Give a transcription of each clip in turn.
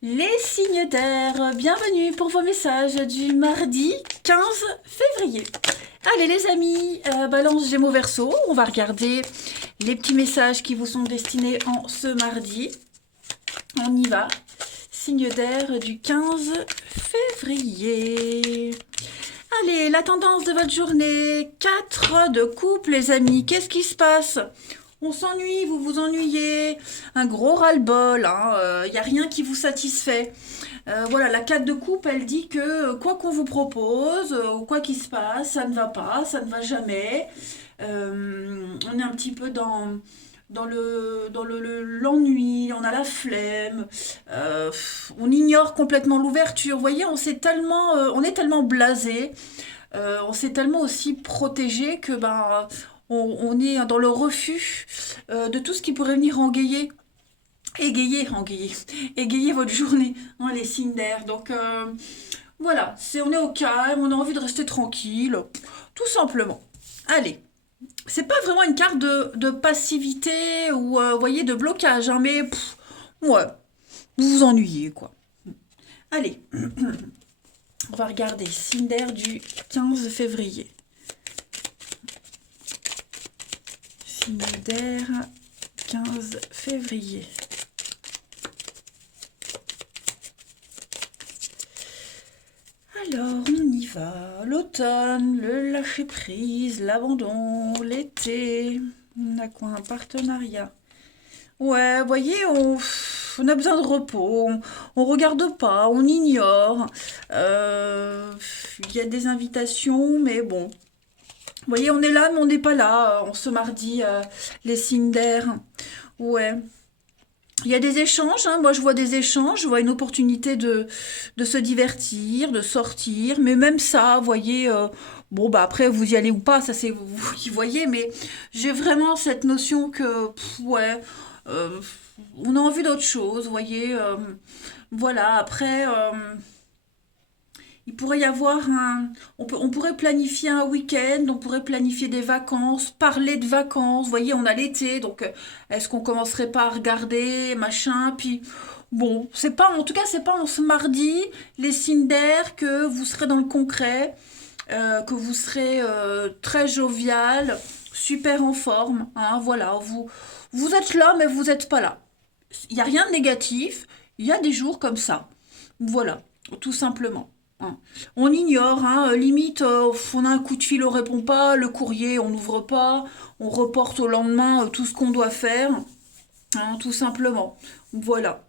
Les signes d'air, bienvenue pour vos messages du mardi 15 février. Allez les amis, Balance Gémeaux Verseau, on va regarder les petits messages qui vous sont destinés en ce mardi. On y va. Signe d'air du 15 février. Allez, la tendance de votre journée, 4 de coupe les amis, qu'est-ce qui se passe? On s'ennuie, vous vous ennuyez, un gros ras-le-bol, il n'y a rien qui vous satisfait. Voilà, la 4 de coupe, elle dit que quoi qu'on vous propose, ou quoi qu'il se passe, ça ne va pas, ça ne va jamais. On est un petit peu dans l'ennui, on a la flemme, on ignore complètement l'ouverture. Vous voyez, on est tellement blasé, on s'est tellement aussi protégé que on est dans le refus de tout ce qui pourrait venir égayer votre journée, hein, les signes d'air. Donc voilà, on est au calme, on a envie de rester tranquille, tout simplement. Allez, c'est pas vraiment une carte de passivité ou vous voyez de blocage, hein, mais ouais, vous vous ennuyez quoi. Allez, on va regarder signe d'air du 15 février. Signe d'air 15 février. Alors, on y va. L'automne, le lâcher-prise, l'abandon, l'été. On a quoi? Un partenariat. Ouais, vous voyez, on a besoin de repos. On regarde pas, on ignore. Il y a des invitations, mais bon. Vous voyez, on est là, mais on n'est pas là. En ce mardi, les signes d'air. Ouais. Il y a des échanges, hein. Moi je vois des échanges, je vois une opportunité de se divertir, de sortir, mais même ça, vous voyez, bon bah après vous y allez ou pas, ça c'est vous qui voyez, mais j'ai vraiment cette notion que, ouais, euh, on a envie d'autre chose, vous voyez, voilà, après, il pourrait y avoir on pourrait planifier un week-end, on pourrait planifier des vacances, parler de vacances. Vous voyez, on a l'été, donc est-ce qu'on commencerait pas à regarder, machin, puis bon, c'est pas, en tout cas, c'est pas en ce mardi, les signes d'air, que vous serez dans le concret, que vous serez très jovial, super en forme, hein, voilà, vous êtes là, mais vous n'êtes pas là. Il n'y a rien de négatif, il y a des jours comme ça. Voilà, tout simplement, hein. On ignore, hein, limite, on a un coup de fil, on répond pas, le courrier, on n'ouvre pas, on reporte au lendemain tout ce qu'on doit faire, hein, tout simplement. Voilà.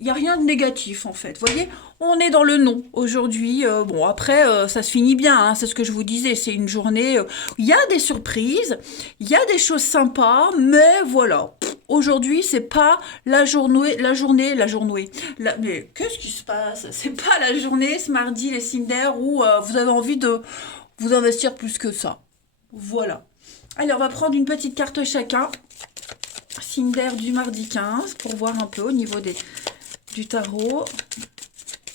Il n'y a rien de négatif en fait. Vous voyez, on est dans le non aujourd'hui. Bon, après, ça se finit bien, hein, c'est ce que je vous disais. C'est une journée. Il y a des surprises, il y a des choses sympas, mais voilà. Aujourd'hui, c'est pas mais qu'est-ce qui se passe? C'est pas la journée, ce mardi, les Cinder, où vous avez envie de vous investir plus que ça. Voilà. Allez, on va prendre une petite carte chacun. Cinder du mardi 15 pour voir un peu au niveau du tarot.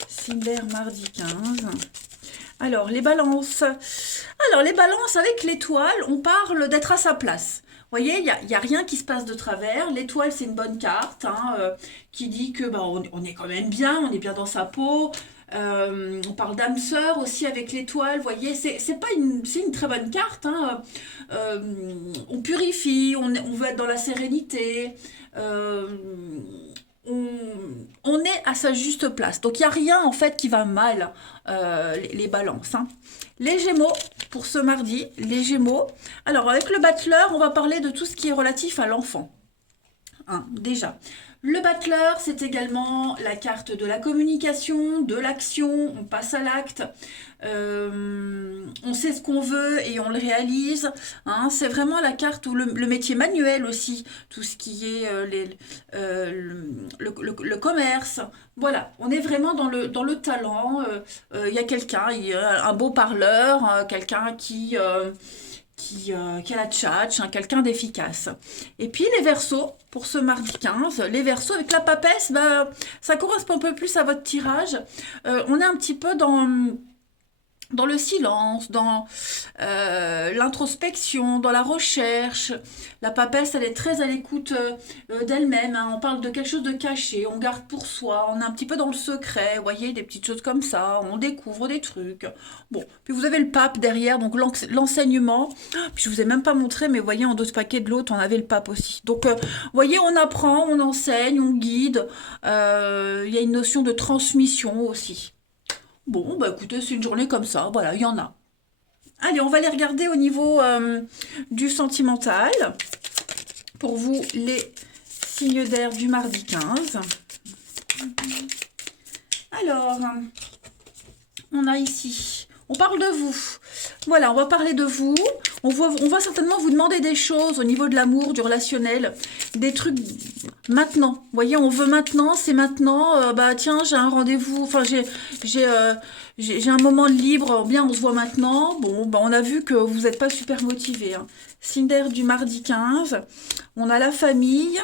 Cinder mardi 15. Alors, les balances. Alors, les balances avec l'étoile, on parle d'être à sa place. Vous voyez, il y a rien qui se passe de travers. L'étoile, c'est une bonne carte, hein, qui dit que on est quand même bien, on est bien dans sa peau. On parle d'âme sœur aussi avec l'étoile. Vous voyez, c'est une très bonne carte, hein. On purifie, on veut être dans la sérénité. Euh, on, on est à sa juste place. Donc il n'y a rien en fait qui va mal, les balances, hein. Les Gémeaux, pour ce mardi, les Gémeaux. Alors avec le battleur, on va parler de tout ce qui est relatif à l'enfant, hein, déjà. Le battleur, c'est également la carte de la communication, de l'action, on passe à l'acte, on sait ce qu'on veut et on le réalise, hein. C'est vraiment la carte où le métier manuel aussi, tout ce qui est le commerce. Voilà, on est vraiment dans le talent. Il y a quelqu'un, un beau parleur, quelqu'un qui a la tchatch, hein, quelqu'un d'efficace. Et puis les Verseaux, pour ce mardi 15, les Verseaux avec la papesse, ça correspond un peu plus à votre tirage. On est un petit peu dans le silence, dans l'introspection, dans la recherche. La papesse, elle est très à l'écoute d'elle-même, hein. On parle de quelque chose de caché, on garde pour soi, on est un petit peu dans le secret, vous voyez, des petites choses comme ça, on découvre des trucs. Bon, puis vous avez le pape derrière, donc l'enseignement. Puis je vous ai même pas montré, mais vous voyez, en 2 paquets de l'autre, on avait le pape aussi. Donc, vous voyez, on apprend, on enseigne, on guide. Il y a une notion de transmission aussi. Bon, bah écoutez, c'est une journée comme ça, voilà, il y en a. Allez, on va les regarder au niveau du sentimental. Pour vous, les signes d'air du mardi 15. Alors, on a ici, on parle de vous. Voilà, on va parler de vous. On va certainement vous demander des choses au niveau de l'amour, du relationnel, des trucs maintenant. Vous voyez, on veut maintenant, c'est maintenant. Bah tiens, j'ai un rendez-vous, enfin j'ai un moment de libre, bien on se voit maintenant. Bon, bah on a vu que vous n'êtes pas super motivé, hein. Signe d'air du mardi 15. On a la famille.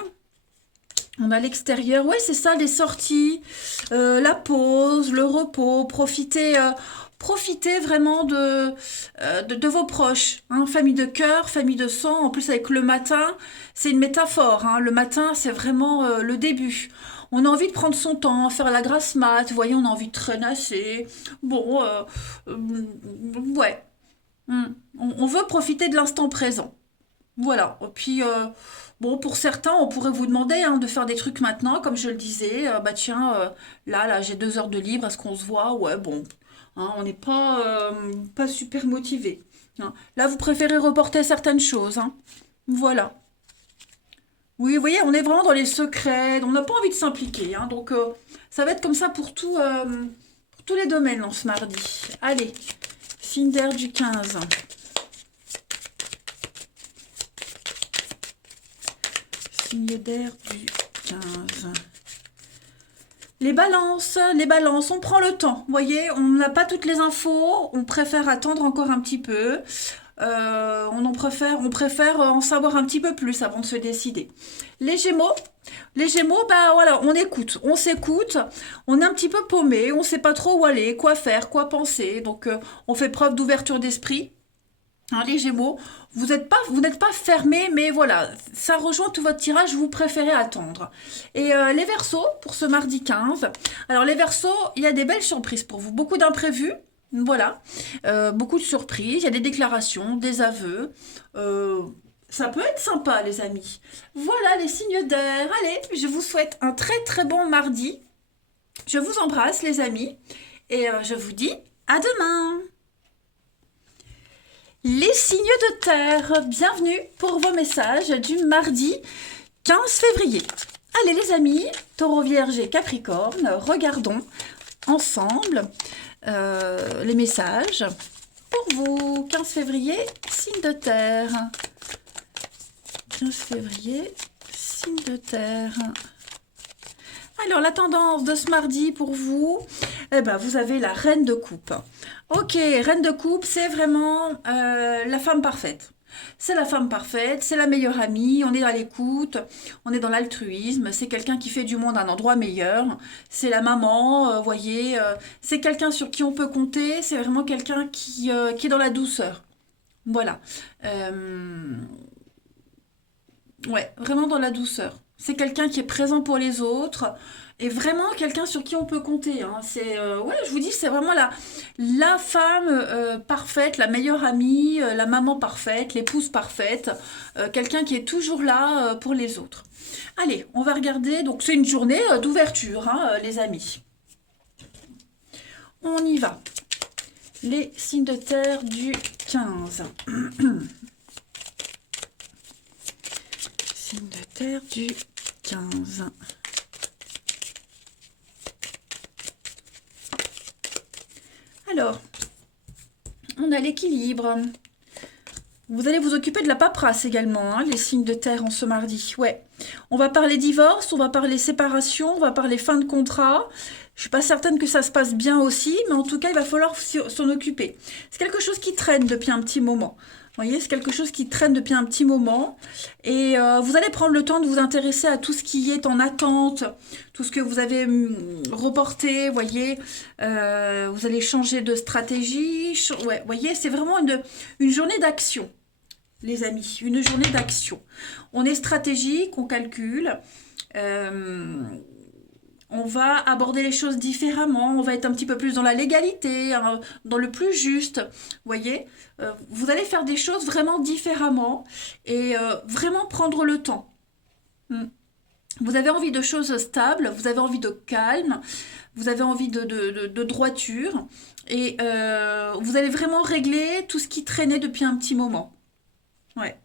On a l'extérieur, ouais c'est ça, les sorties, la pause, le repos, profitez vraiment de vos proches, hein, famille de cœur, famille de sang, en plus avec le matin, c'est une métaphore, hein, le matin c'est vraiment le début. On a envie de prendre son temps, faire la grasse mat, vous voyez, on a envie de traînasser, bon, ouais. On veut profiter de l'instant présent. Voilà. Et puis, bon, pour certains, on pourrait vous demander hein, de faire des trucs maintenant, comme je le disais. Bah tiens, là, j'ai 2 heures de libre, est-ce qu'on se voit? Ouais, bon. Hein, on n'est pas super motivé. Hein. Là, vous préférez reporter certaines choses. Hein. Voilà. Oui, vous voyez, on est vraiment dans les secrets. On n'a pas envie de s'impliquer. Hein, donc, ça va être comme ça pour tous les domaines en ce mardi. Allez, signe d'air du 15. Signe d'air du 15. Les balances, on prend le temps. Vous voyez, on n'a pas toutes les infos, on préfère attendre encore un petit peu. On préfère en savoir un petit peu plus avant de se décider. Les Gémeaux, bah voilà, on écoute, on s'écoute, on est un petit peu paumé, on ne sait pas trop où aller, quoi faire, quoi penser. Donc, on fait preuve d'ouverture d'esprit. Hein, les Gémeaux, vous n'êtes pas fermés, mais voilà, ça rejoint tout votre tirage, vous préférez attendre. Et les Verseaux, pour ce mardi 15. Alors les Verseaux, il y a des belles surprises pour vous, beaucoup d'imprévus, voilà, beaucoup de surprises, il y a des déclarations, des aveux. Ça peut être sympa, les amis. Voilà les signes d'air. Allez, je vous souhaite un très très bon mardi. Je vous embrasse, les amis, et je vous dis à demain. Les signes de terre, bienvenue pour vos messages du mardi 15 février. Allez les amis, Taureau, Vierge et Capricorne, regardons ensemble les messages pour vous. 15 février, signe de terre. 15 février, signe de terre. Alors, la tendance de ce mardi pour vous, eh ben, vous avez la reine de coupe. Ok, reine de coupe, c'est vraiment la femme parfaite. C'est la femme parfaite, c'est la meilleure amie, on est à l'écoute, on est dans l'altruisme, c'est quelqu'un qui fait du monde un endroit meilleur, c'est la maman, voyez, c'est quelqu'un sur qui on peut compter, c'est vraiment quelqu'un qui est dans la douceur. Voilà. Ouais, vraiment dans la douceur. C'est quelqu'un qui est présent pour les autres et vraiment quelqu'un sur qui on peut compter. Hein. Ouais, je vous dis, c'est vraiment la femme parfaite, la meilleure amie, la maman parfaite, l'épouse parfaite, quelqu'un qui est toujours là pour les autres. Allez, on va regarder. Donc, c'est une journée d'ouverture, hein, les amis. On y va. Les signes de terre du 15. Signe de terre du 15. Alors, on a l'équilibre. Vous allez vous occuper de la paperasse également, hein, les signes de terre en ce mardi. Ouais. On va parler divorce, on va parler séparation, on va parler fin de contrat. Je suis pas certaine que ça se passe bien aussi, mais en tout cas, il va falloir s'en occuper. C'est quelque chose qui traîne depuis un petit moment. voyez, c'est quelque chose qui traîne depuis un petit moment. Et vous allez prendre le temps de vous intéresser à tout ce qui est en attente, tout ce que vous avez reporté, voyez. Vous allez changer de stratégie. Ouais, voyez, c'est vraiment une journée d'action, les amis. Une journée d'action. On est stratégique, on calcule. On va aborder les choses différemment, on va être un petit peu plus dans la légalité, hein, dans le plus juste, voyez. Vous allez faire des choses vraiment différemment et vraiment prendre le temps. Mm. Vous avez envie de choses stables, vous avez envie de calme, vous avez envie de droiture et vous allez vraiment régler tout ce qui traînait depuis un petit moment. Ouais.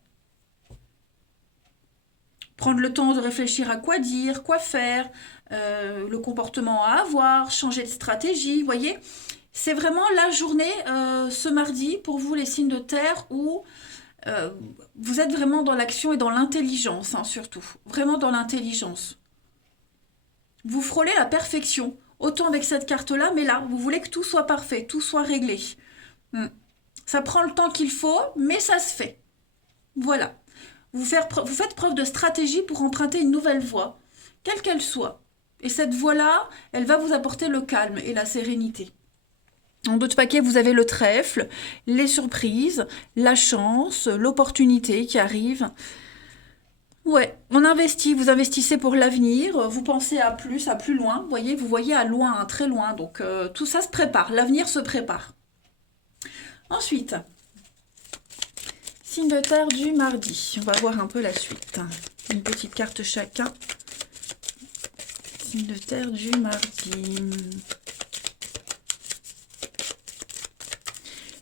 Prendre le temps de réfléchir à quoi dire, quoi faire, le comportement à avoir, changer de stratégie, vous voyez. C'est vraiment la journée ce mardi pour vous les signes de terre où euh, vous êtes vraiment dans l'action et dans l'intelligence, hein, surtout. Vraiment dans l'intelligence. Vous frôlez la perfection, autant avec cette carte-là, mais là, vous voulez que tout soit parfait, tout soit réglé. Hmm. Ça prend le temps qu'il faut, mais ça se fait. Voilà. Vous faites preuve de stratégie pour emprunter une nouvelle voie, quelle qu'elle soit. Et cette voie-là, elle va vous apporter le calme et la sérénité. En d'autres paquets, vous avez le trèfle, les surprises, la chance, l'opportunité qui arrive. Ouais, on investit, vous investissez pour l'avenir, vous pensez à plus loin, vous voyez à loin, hein, très loin. Donc tout ça se prépare, l'avenir se prépare. Ensuite, signe de terre du mardi. On va voir un peu la suite. Une petite carte chacun. Signe de terre du mardi.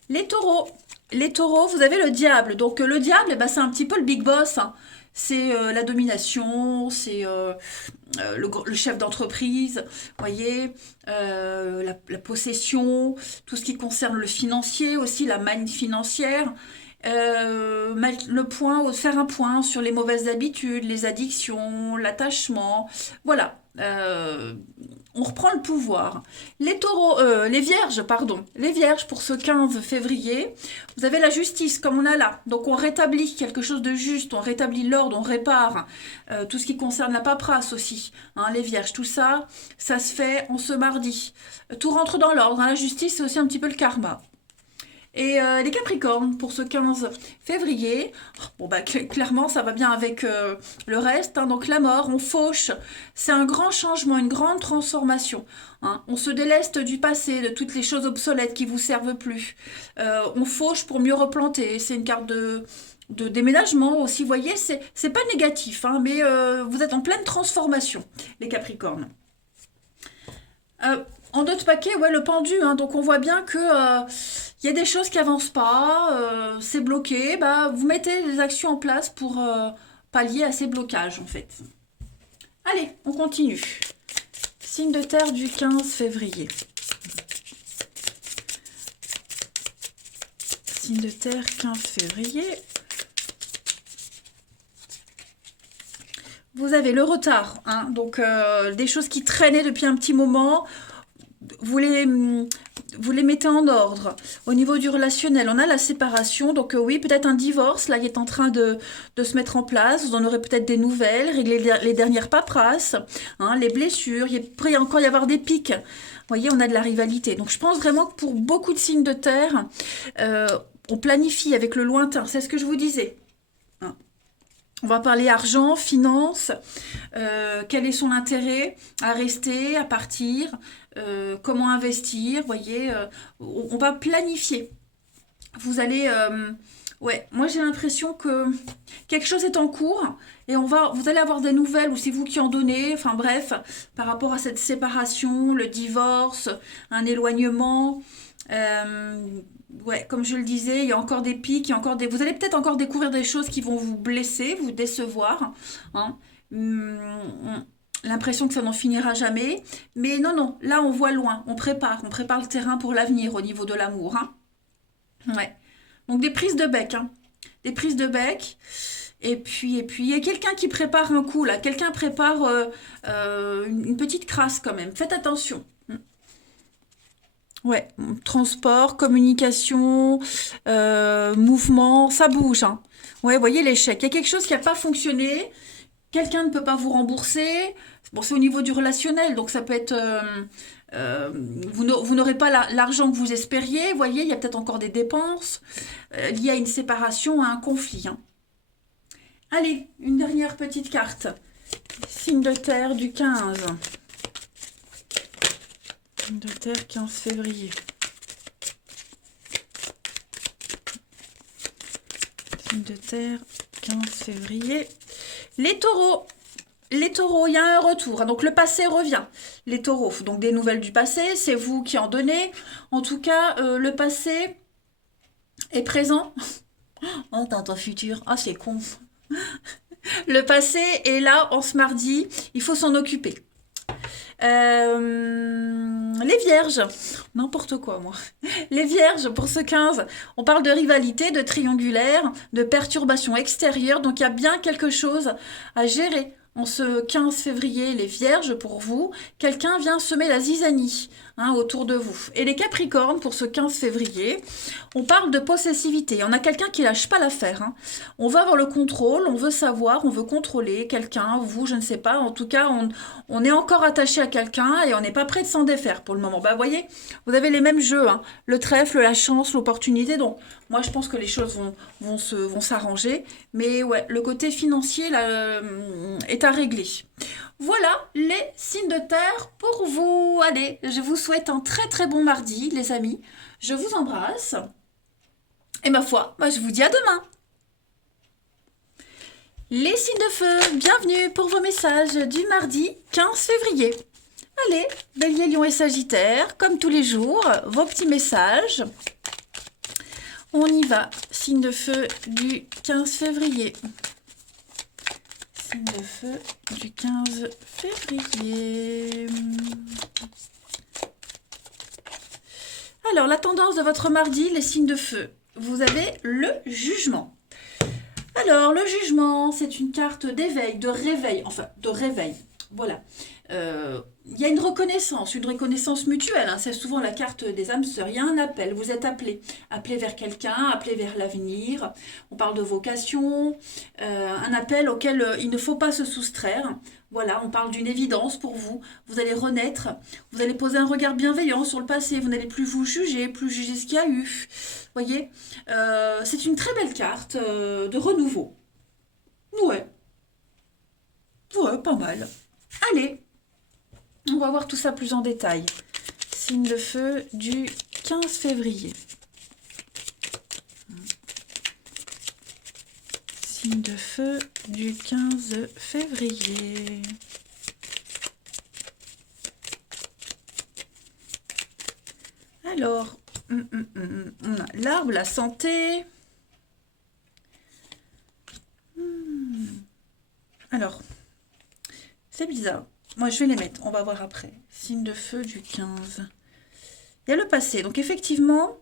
Les taureaux. Les taureaux, vous avez le diable. Donc le diable, c'est un petit peu le big boss, hein. C'est la domination, c'est le chef d'entreprise, voyez, la possession, tout ce qui concerne le financier aussi, la manne financière. Faire un point sur les mauvaises habitudes, les addictions, l'attachement. Voilà. On reprend le pouvoir. Les vierges, pardon. Les vierges pour ce 15 février. Vous avez la justice comme on a là. Donc on rétablit quelque chose de juste, on rétablit l'ordre, on répare. Tout ce qui concerne la paperasse aussi. Hein, les vierges, tout ça, ça se fait en ce mardi. Tout rentre dans l'ordre. Hein. La justice, c'est aussi un petit peu le karma. Et les Capricornes, pour ce 15 février, bon clairement ça va bien avec le reste, hein. Donc la mort, on fauche, c'est un grand changement, une grande transformation, hein. On se déleste du passé, de toutes les choses obsolètes qui vous servent plus. On fauche pour mieux replanter, c'est une carte de déménagement aussi, vous voyez, c'est pas négatif, hein, mais vous êtes en pleine transformation, les Capricornes. En d'autres paquets, ouais, le pendu, hein, donc on voit bien que il y a des choses qui avancent pas, c'est bloqué, vous mettez des actions en place pour pallier à ces blocages en fait. Allez, on continue. Signe de terre du 15 février. Signe de terre 15 février. Vous avez le retard, hein, donc des choses qui traînaient depuis un petit moment. Vous les mettez en ordre. Au niveau du relationnel, on a la séparation. Donc oui, peut-être un divorce, là, qui est en train de se mettre en place. Vous en aurez peut-être des nouvelles, régler les dernières paperasses, hein, les blessures. Il pourrait encore y avoir des pics. Vous voyez, on a de la rivalité. Donc je pense vraiment que pour beaucoup de signes de terre, on planifie avec le lointain. C'est ce que je vous disais. On va parler argent, finance, quel est son intérêt à rester, à partir, comment investir, voyez, on va planifier. Vous allez, ouais, moi j'ai l'impression que quelque chose est en cours et vous allez avoir des nouvelles ou c'est vous qui en donnez, enfin bref, par rapport à cette séparation, le divorce, un éloignement. Ouais, comme je le disais, il y a encore des pics, vous allez peut-être encore découvrir des choses qui vont vous blesser, vous décevoir, hein. L'impression que ça n'en finira jamais. Mais non, non, là on voit loin, on prépare le terrain pour l'avenir au niveau de l'amour, hein. Ouais. Donc des prises de bec, hein. Des prises de bec. Et puis, il y a quelqu'un qui prépare un coup, là. Quelqu'un prépare une petite crasse quand même. Faites attention. Ouais, transport, communication, mouvement, ça bouge, hein. Ouais, voyez l'échec. Il y a quelque chose qui n'a pas fonctionné. Quelqu'un ne peut pas vous rembourser. Bon, c'est au niveau du relationnel, donc ça peut être... euh, vous n'aurez pas l'argent que vous espériez. Vous voyez, il y a peut-être encore des dépenses liées à une séparation, à un conflit, hein. Allez, une dernière petite carte. Signe de terre du 15. Signe de terre 15 février. Signe de terre 15 février. Les taureaux. Les taureaux, il y a un retour. Donc le passé revient. Les taureaux, donc des nouvelles du passé, c'est vous qui en donnez. En tout cas, le passé est présent. Oh, dans ton futur. Ah, c'est con. Le passé est là en ce mardi. Il faut s'en occuper. Les vierges, n'importe quoi moi. Les vierges pour ce 15, on parle de rivalité, de triangulaire, de perturbation extérieure, donc il y a bien quelque chose à gérer. En ce 15 février, les vierges pour vous, quelqu'un vient semer la zizanie, hein, autour de vous. Et les capricornes pour ce 15 février, on parle de possessivité. On a quelqu'un qui lâche pas l'affaire, hein. On veut avoir le contrôle, on veut savoir, on veut contrôler quelqu'un, vous, je ne sais pas. En tout cas, on est encore attaché à quelqu'un et on n'est pas prêt de s'en défaire pour le moment. Bah, voyez, vous avez les mêmes jeux, hein. Le trèfle, la chance, l'opportunité. Donc, moi, je pense que les choses vont s'arranger. Mais ouais, le côté financier là, est à régler. Voilà les signes de terre pour vous. Allez, je vous souhaite un très très bon mardi, les amis. Je vous embrasse. Et ma foi, moi, je vous dis à demain. Les signes de feu, bienvenue pour vos messages du mardi 15 février. Allez, Bélier, Lion et Sagittaire, comme tous les jours, vos petits messages. On y va, signe de feu du 15 février. Signe de feu du 15 février. Alors, la tendance de votre mardi, les signes de feu. Vous avez le jugement. Alors, le jugement, c'est une carte d'éveil, de réveil, enfin, de réveil. Voilà. Il y a une reconnaissance mutuelle, hein. C'est souvent la carte des âmes sœurs. Il y a un appel, vous êtes appelé. Appelé vers quelqu'un, appelé vers l'avenir. On parle de vocation, un appel auquel il ne faut pas se soustraire. Voilà, on parle d'une évidence pour vous. Vous allez renaître, vous allez poser un regard bienveillant sur le passé, vous n'allez plus vous juger, plus juger ce qu'il y a eu. Voyez, c'est une très belle carte de renouveau. Ouais, ouais, pas mal. Allez, on va voir tout ça plus en détail. Signe de feu du 15 février. Signe de feu du 15 février. Alors, on a l'arbre, la santé. Alors, c'est bizarre. Moi, je vais les mettre. On va voir après. Signe de feu du 15. Il y a le passé. Donc, effectivement,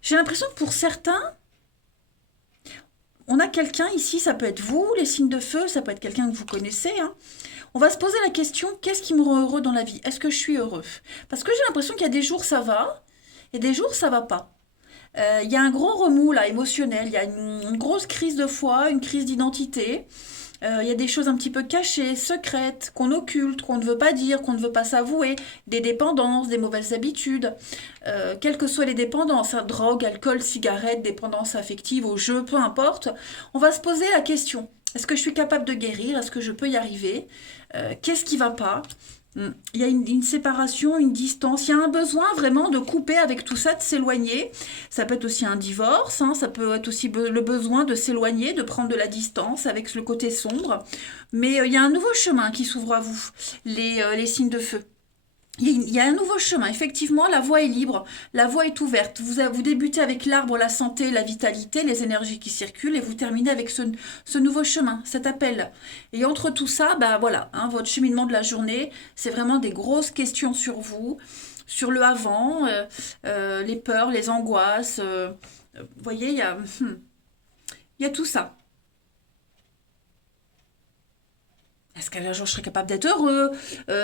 j'ai l'impression que pour certains, on a quelqu'un ici, ça peut être vous, les signes de feu, ça peut être quelqu'un que vous connaissez, hein. On va se poser la question, qu'est-ce qui me rend heureux dans la vie? Est-ce que je suis heureux? Parce que j'ai l'impression qu'il y a des jours ça va, et des jours ça va pas. Il y a un gros remous là, émotionnel, il y a une grosse crise de foi, une crise d'identité. Il y a des choses un petit peu cachées, secrètes, qu'on occulte, qu'on ne veut pas dire, qu'on ne veut pas s'avouer, des dépendances, des mauvaises habitudes, quelles que soient les dépendances, hein, drogue, alcool, cigarettes, dépendance affective, au jeu, peu importe, on va se poser la question, est-ce que je suis capable de guérir? Est-ce que je peux y arriver? Qu'est-ce qui va pas? Il y a une séparation, une distance, il y a un besoin vraiment de couper avec tout ça, de s'éloigner. Ça peut être aussi un divorce, hein, ça peut être aussi le besoin de s'éloigner, de prendre de la distance avec le côté sombre. Mais il y a un nouveau chemin qui s'ouvre à vous, les signes de feu. Il y a un nouveau chemin, effectivement, la voie est libre, la voie est ouverte. Vous débutez avec l'arbre, la santé, la vitalité, les énergies qui circulent, et vous terminez avec ce nouveau chemin, cet appel. Et entre tout ça, bah voilà, hein, votre cheminement de la journée, c'est vraiment des grosses questions sur vous, sur le avant, les peurs, les angoisses. Vous voyez, il y a tout ça. est-ce qu'un jour je serai capable d'être heureux?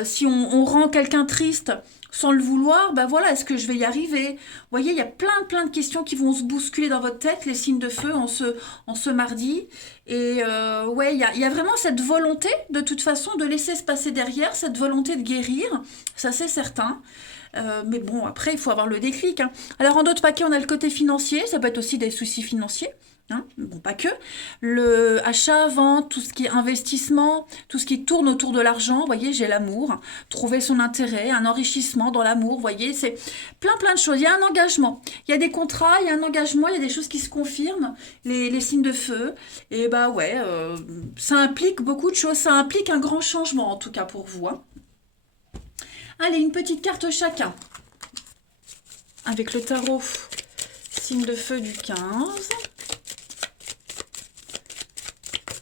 Si on rend quelqu'un triste sans le vouloir, ben voilà, est-ce que je vais y arriver? Vous voyez, il y a plein de questions qui vont se bousculer dans votre tête, les signes de feu en ce mardi. Et ouais, il y a vraiment cette volonté, de toute façon, de laisser se passer derrière, cette volonté de guérir, ça c'est certain. Mais bon, après, il faut avoir le déclic, hein. Alors, en d'autres paquets, on a le côté financier. Ça peut être aussi des soucis financiers. Hein, bon, pas que. Le achat, vente, tout ce qui est investissement, tout ce qui tourne autour de l'argent. Vous voyez, j'ai l'amour. Trouver son intérêt, un enrichissement dans l'amour. Vous voyez, c'est plein de choses. Il y a un engagement. Il y a des contrats, il y a un engagement, il y a des choses qui se confirment. Les signes de feu. Et bah ouais, ça implique beaucoup de choses. Ça implique un grand changement, en tout cas pour vous, hein. Allez, une petite carte chacun. Avec le tarot, signe de feu du 15.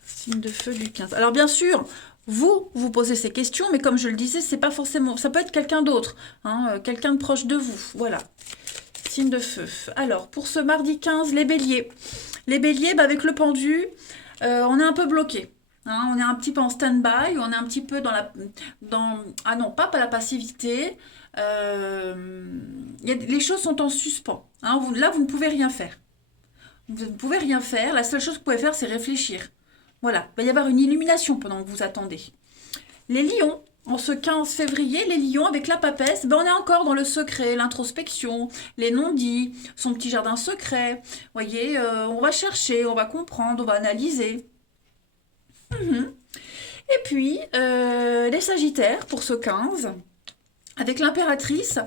Signe de feu du 15. Alors bien sûr, vous posez ces questions, mais comme je le disais, c'est pas forcément... Ça peut être quelqu'un d'autre, hein, quelqu'un de proche de vous. Voilà. Signe de feu. Alors, pour ce mardi 15, les béliers. Les béliers, bah, avec le pendu, on est un peu bloqué. Hein, on est un petit peu en stand-by, on est un petit peu ah non, pas la passivité. Les choses sont en suspens. Hein, là, vous ne pouvez rien faire. Vous ne pouvez rien faire. La seule chose que vous pouvez faire, c'est réfléchir. Voilà, il va y avoir une illumination pendant que vous attendez. Les lions, en ce 15 février, les lions avec la papesse, ben on est encore dans le secret, l'introspection, les non-dits, son petit jardin secret. Vous voyez, on va chercher, on va comprendre, on va analyser. Et puis, les sagittaires, pour ce 15, avec l'impératrice,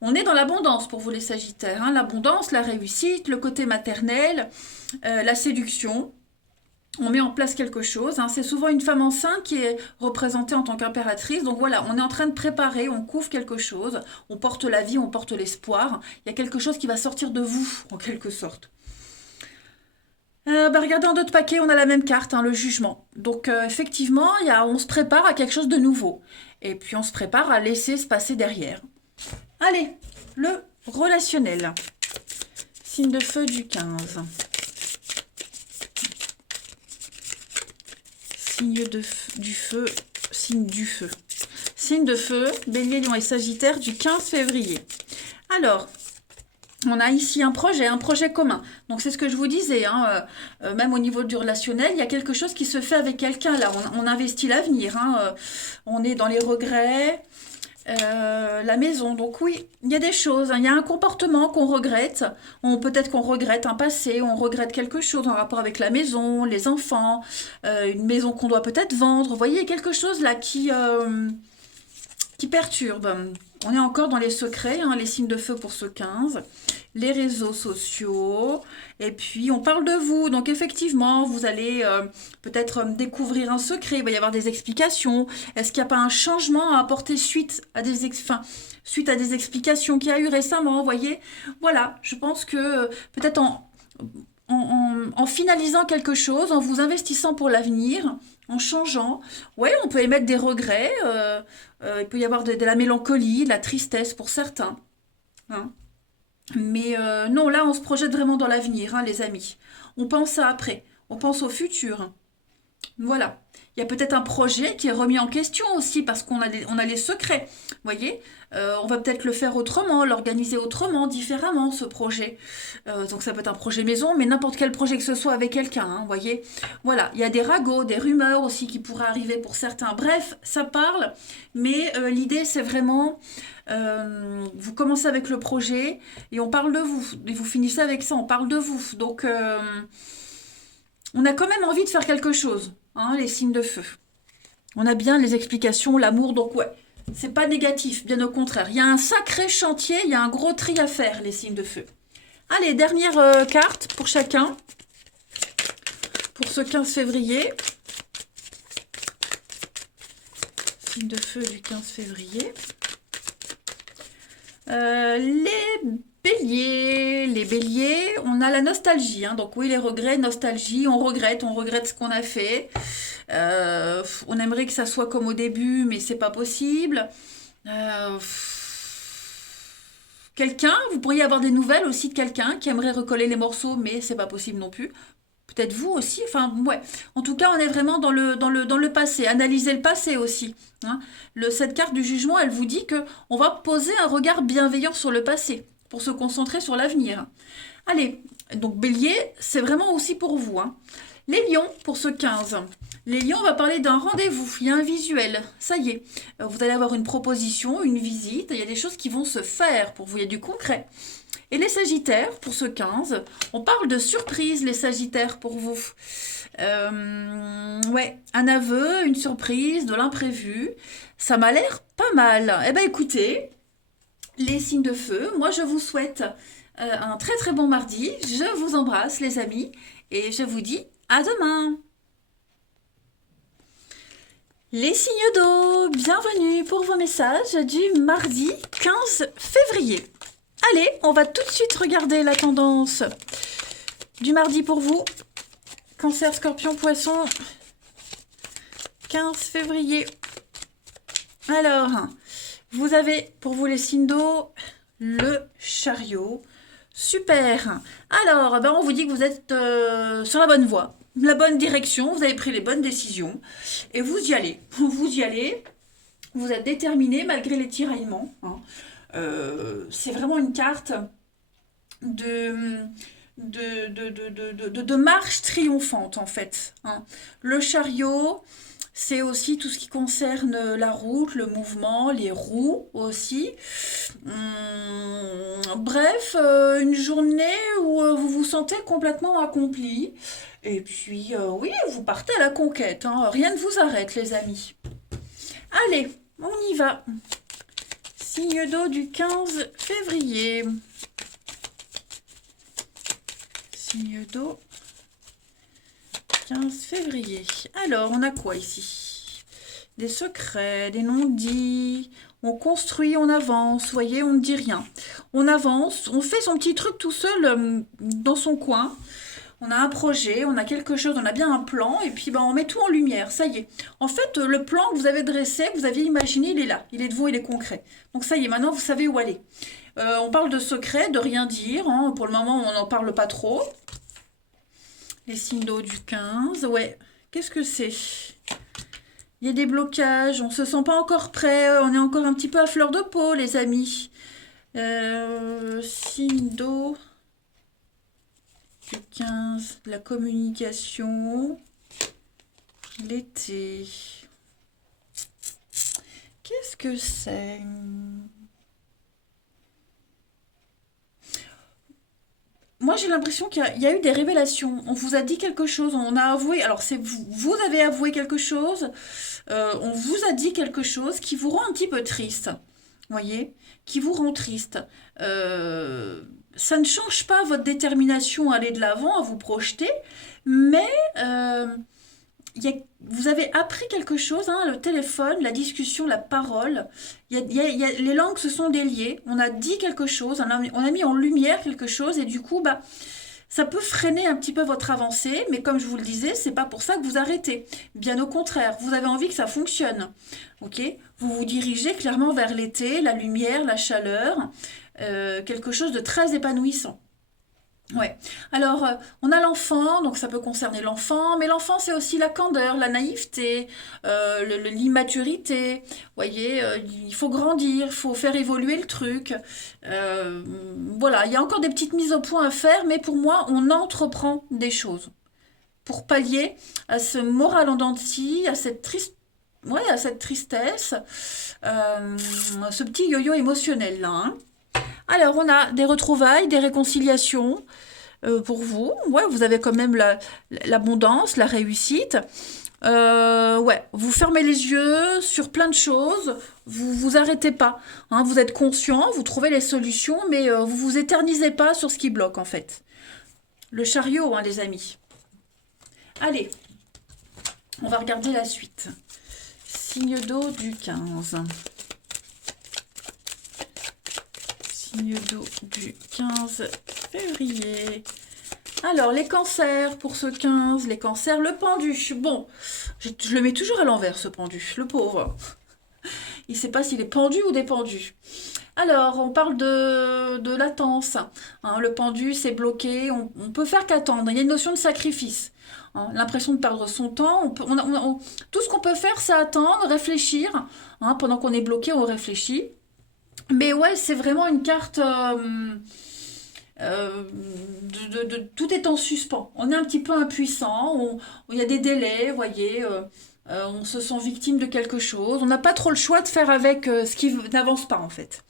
on est dans l'abondance pour vous les sagittaires. Hein, l'abondance, la réussite, le côté maternel, la séduction. On met en place quelque chose. Hein. C'est souvent une femme enceinte qui est représentée en tant qu'impératrice. Donc voilà, on est en train de préparer, on couvre quelque chose, on porte la vie, on porte l'espoir. Il y a quelque chose qui va sortir de vous, en quelque sorte. Regardez en d'autres paquets, on a la même carte, hein, le jugement. Donc effectivement, on se prépare à quelque chose de nouveau. Et puis on se prépare à laisser se passer derrière. Allez, le relationnel. Signe de feu du 15. Signe du feu. Signe de feu, Bélier, Lion et Sagittaire du 15 février. Alors, on a ici un projet commun. Donc c'est ce que je vous disais, hein, même au niveau du relationnel, il y a quelque chose qui se fait avec quelqu'un. Là, on investit l'avenir. Hein, on est dans les regrets, la maison. Donc oui, il y a des choses. Hein, il y a un comportement qu'on regrette. Peut-être qu'on regrette un passé, on regrette quelque chose en rapport avec la maison, les enfants, une maison qu'on doit peut-être vendre. Vous voyez, il y a quelque chose là qui perturbe. On est encore dans les secrets, hein, les signes de feu pour ce 15, les réseaux sociaux, et puis on parle de vous. Donc effectivement, vous allez peut-être découvrir un secret, il va y avoir des explications. Est-ce qu'il n'y a pas un changement à apporter suite à des explications qu'il y a eu récemment, vous voyez? Voilà, je pense que peut-être en finalisant quelque chose, en vous investissant pour l'avenir, en changeant, ouais, on peut émettre des regrets, il peut y avoir de la mélancolie, de la tristesse pour certains. Hein. Mais non, là, on se projette vraiment dans l'avenir, hein, les amis. On pense à après, on pense au futur. Voilà. Il y a peut-être un projet qui est remis en question aussi parce qu'on a les secrets. Vous voyez, on va peut-être le faire autrement, l'organiser autrement, différemment, ce projet. Donc ça peut être un projet maison, mais n'importe quel projet que ce soit avec quelqu'un, hein, vous voyez. Voilà, il y a des ragots, des rumeurs aussi qui pourraient arriver pour certains. Bref, ça parle, mais l'idée c'est vraiment, vous commencez avec le projet et on parle de vous. Et vous finissez avec ça, on parle de vous. Donc on a quand même envie de faire quelque chose. Hein, les signes de feu. On a bien les explications, l'amour, donc ouais, c'est pas négatif, bien au contraire. Il y a un sacré chantier, il y a un gros tri à faire, les signes de feu. Allez, dernière carte pour chacun, pour ce 15 février. Signe de feu du 15 février. Les béliers, on a la nostalgie, hein, donc oui, les regrets, nostalgie, on regrette ce qu'on a fait, on aimerait que ça soit comme au début, mais c'est pas possible. Quelqu'un, vous pourriez avoir des nouvelles aussi de quelqu'un qui aimerait recoller les morceaux, mais c'est pas possible non plus. Peut-être vous aussi, enfin ouais. En tout cas, on est vraiment dans le passé. Analysez le passé aussi. Hein. Cette carte du jugement, elle vous dit que on va poser un regard bienveillant sur le passé pour se concentrer sur l'avenir. Allez, donc Bélier, c'est vraiment aussi pour vous. Hein. Les lions, pour ce 15. Les lions, on va parler d'un rendez-vous. Il y a un visuel. Ça y est. Vous allez avoir une proposition, une visite. Il y a des choses qui vont se faire pour vous. Il y a du concret. Et les Sagittaires, pour ce 15, on parle de surprise, les Sagittaires, pour vous. Ouais, un aveu, une surprise, de l'imprévu. Ça m'a l'air pas mal. Eh bien, écoutez, les signes de feu, moi, je vous souhaite un très très bon mardi. Je vous embrasse, les amis, et je vous dis à demain. Les signes d'eau, bienvenue pour vos messages du mardi 15 février. Allez, on va tout de suite regarder la tendance du mardi pour vous. Cancer, Scorpion, Poisson, 15 février. Alors, vous avez pour vous les signes d'eau le Chariot. Super. Alors, on vous dit que vous êtes sur la bonne voie, la bonne direction, vous avez pris les bonnes décisions et vous y allez. Vous y allez. Vous êtes déterminé malgré les tiraillements. Hein. C'est vraiment une carte de marche triomphante en fait. Hein. Le chariot, c'est aussi tout ce qui concerne la route, le mouvement, les roues aussi. Bref, une journée où vous vous sentez complètement accompli. Et puis, oui, vous partez à la conquête. Hein. Rien ne vous arrête, les amis. Allez, on y va. Signe d'eau du 15 février. Signe d'eau 15 février. Alors, on a quoi ici? Des secrets, des non-dits. On construit, on avance. Vous voyez, on ne dit rien. On avance, on fait son petit truc tout seul dans son coin. On a un projet, on a quelque chose, on a bien un plan, et puis on met tout en lumière, ça y est. En fait, le plan que vous avez dressé, que vous aviez imaginé, il est là, il est devant, il est concret. Donc ça y est, maintenant vous savez où aller. On parle de secret, de rien dire, hein. Pour le moment on n'en parle pas trop. Les signes d'eau du 15, ouais, qu'est-ce que c'est? Il y a des blocages, on se sent pas encore prêt, on est encore un petit peu à fleur de peau, les amis. Signe d'eau du 15, la communication, l'été. Qu'est-ce que c'est? Moi, j'ai l'impression qu'il y a eu des révélations. On vous a dit quelque chose, on a avoué. Alors, c'est vous, vous avez avoué quelque chose. On vous a dit quelque chose qui vous rend un petit peu triste. Voyez, qui vous rend triste. Ça ne change pas votre détermination à aller de l'avant, à vous projeter, mais vous avez appris quelque chose, hein, le téléphone, la discussion, la parole. Les langues se sont déliées. On a dit quelque chose, on a mis en lumière quelque chose, et du coup, ça peut freiner un petit peu votre avancée, mais comme je vous le disais, c'est pas pour ça que vous arrêtez. Bien au contraire, vous avez envie que ça fonctionne. Ok? Vous vous dirigez clairement vers l'été, la lumière, la chaleur, quelque chose de très épanouissant. Ouais. Alors, on a l'enfant, donc ça peut concerner l'enfant, mais l'enfant, c'est aussi la candeur, la naïveté, l'immaturité. Vous voyez, il faut grandir, il faut faire évoluer le truc. Voilà, il y a encore des petites mises au point à faire, mais pour moi, on entreprend des choses pour pallier à ce moral en dents de scie, à cette ouais, à cette tristesse, ce petit yo-yo émotionnel là. Hein. Alors, on a des retrouvailles, des réconciliations pour vous. Ouais, vous avez quand même l'abondance, la réussite. Ouais, vous fermez les yeux sur plein de choses. Vous vous arrêtez pas. Hein, vous êtes conscient, vous trouvez les solutions, mais vous vous éternisez pas sur ce qui bloque en fait. Le chariot, hein, les amis. Allez, on va regarder la suite. Signe d'eau du 15. Signe d'eau du 15 février. Alors, les cancers pour ce 15, les cancers, le pendu. Bon, je le mets toujours à l'envers, ce pendu, le pauvre. Il ne sait pas s'il est pendu ou dépendu. Alors, on parle de latence. Hein, le pendu, c'est bloqué. On peut faire qu'attendre. Il y a une notion de sacrifice. Hein, l'impression de perdre son temps. Tout ce qu'on peut faire, c'est attendre, réfléchir. Hein, pendant qu'on est bloqué, on réfléchit. Mais ouais, c'est vraiment une carte. Tout est en suspens. On est un petit peu impuissant. Il y a des délais, vous voyez. On se sent victime de quelque chose. On n'a pas trop le choix de faire avec ce qui n'avance pas, en fait.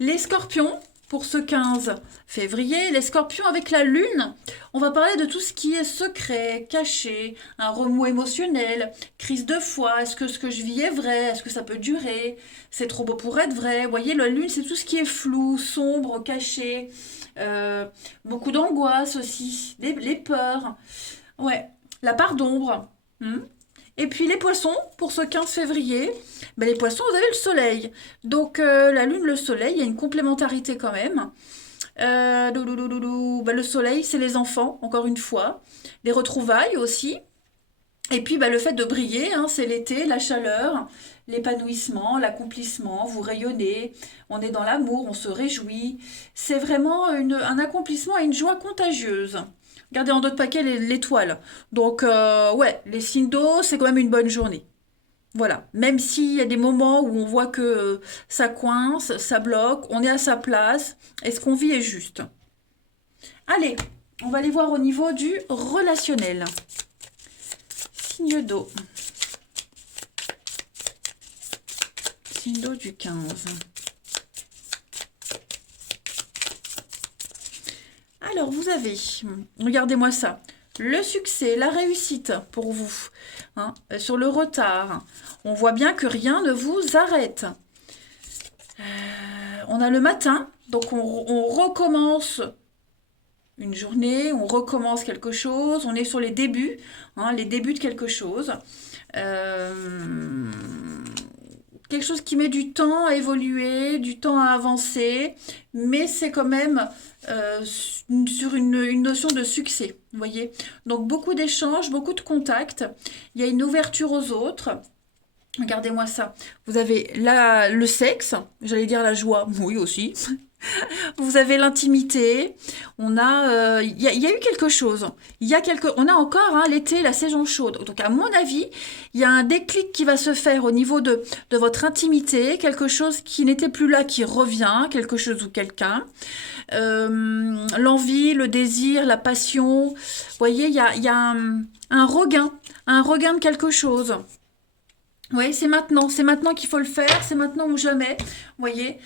Les scorpions, pour ce 15 février, les scorpions avec la lune, on va parler de tout ce qui est secret, caché, un remous émotionnel, crise de foi, est-ce que ce que je vis est vrai, est-ce que ça peut durer, c'est trop beau pour être vrai. Vous voyez, la lune, c'est tout ce qui est flou, sombre, caché, beaucoup d'angoisse aussi, les peurs, ouais, la part d'ombre. Et puis les poissons, pour ce 15 février, ben les poissons, vous avez le soleil. Donc la lune, le soleil, il y a une complémentarité quand même. Ben, le soleil, c'est les enfants, encore une fois. Les retrouvailles aussi. Et puis ben, le fait de briller, hein, c'est l'été, la chaleur, l'épanouissement, l'accomplissement, vous rayonnez, on est dans l'amour, on se réjouit. C'est vraiment un accomplissement et une joie contagieuse. Regardez en dos de paquet l'étoile. Donc, ouais, les signes d'eau, c'est quand même une bonne journée. Voilà. Même s'il y a des moments où on voit que ça coince, ça bloque, on est à sa place, et ce qu'on vit est juste. Allez, on va aller voir au niveau du relationnel. Signe d'eau. Signe d'eau du 15. Alors, vous avez, regardez-moi ça, le succès, la réussite pour vous. Hein, sur le retard, on voit bien que rien ne vous arrête. On a le matin, donc on recommence une journée, on recommence quelque chose, on est sur les débuts de quelque chose. Quelque chose qui met du temps à évoluer, du temps à avancer, mais c'est quand même sur une notion de succès, vous voyez. Donc beaucoup d'échanges, beaucoup de contacts, il y a une ouverture aux autres. Regardez-moi ça. Vous avez le sexe, j'allais dire la joie, oui aussi. Vous avez l'intimité, on a, il y a eu quelque chose, on a encore l'été, la saison chaude. Donc à mon avis, il y a un déclic qui va se faire au niveau de votre intimité, quelque chose qui n'était plus là, qui revient, quelque chose ou quelqu'un. L'envie, le désir, la passion, vous voyez, il y a un regain de quelque chose. Oui, c'est maintenant qu'il faut le faire, c'est maintenant ou jamais, vous voyez.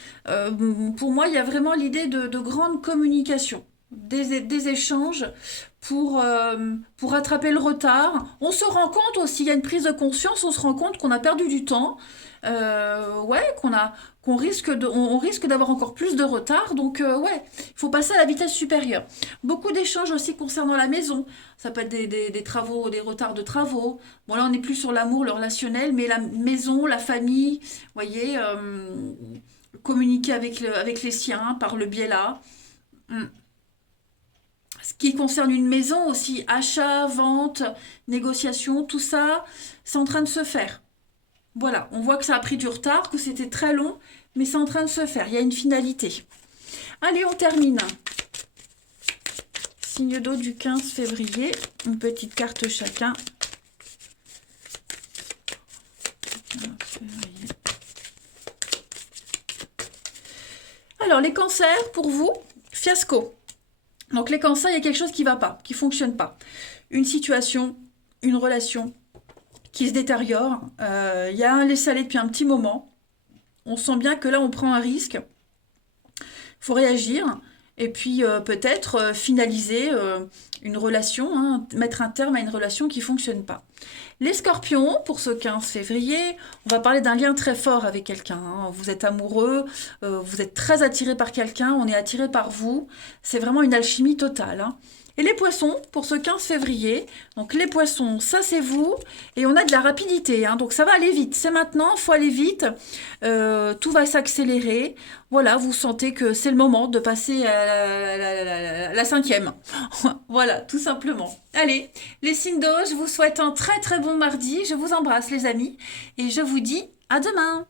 Pour moi, il y a vraiment l'idée de grande communication, des échanges pour rattraper le retard. On se rend compte aussi, il y a une prise de conscience, on se rend compte qu'on a perdu du temps, qu'on risque d'avoir encore plus de retard, donc ouais, il faut passer à la vitesse supérieure. Beaucoup d'échanges aussi concernant la maison, ça peut être des travaux, des retards de travaux. Bon là on n'est plus sur l'amour, le relationnel, mais la maison, la famille, vous voyez, communiquer avec les siens par le biais là. Ce qui concerne une maison aussi, achat, vente, négociation, tout ça, c'est en train de se faire. Voilà, on voit que ça a pris du retard, que c'était très long, mais c'est en train de se faire. Il y a une finalité. Allez, on termine. Signe d'eau du 15 février. Une petite carte chacun. Alors, les cancers, pour vous, fiasco. Donc, les cancers, il y a quelque chose qui ne va pas, qui ne fonctionne pas. Une situation, une relation qui se détériore. Il y a un laisser-aller depuis un petit moment. On sent bien que là, on prend un risque. Il faut réagir. Et puis, peut-être finaliser une relation, mettre un terme à une relation qui ne fonctionne pas. Les scorpions, pour ce 15 février, on va parler d'un lien très fort avec quelqu'un. Vous êtes amoureux, vous êtes très attiré par quelqu'un, on est attiré par vous. C'est vraiment une alchimie totale. Et les poissons, pour ce 15 février, donc les poissons, ça c'est vous, et on a de la rapidité, donc ça va aller vite, c'est maintenant, il faut aller vite, tout va s'accélérer, voilà, vous sentez que c'est le moment de passer à la cinquième, voilà, tout simplement. Allez, les signes d'eau, je vous souhaite un très très bon mardi, je vous embrasse les amis, et je vous dis à demain.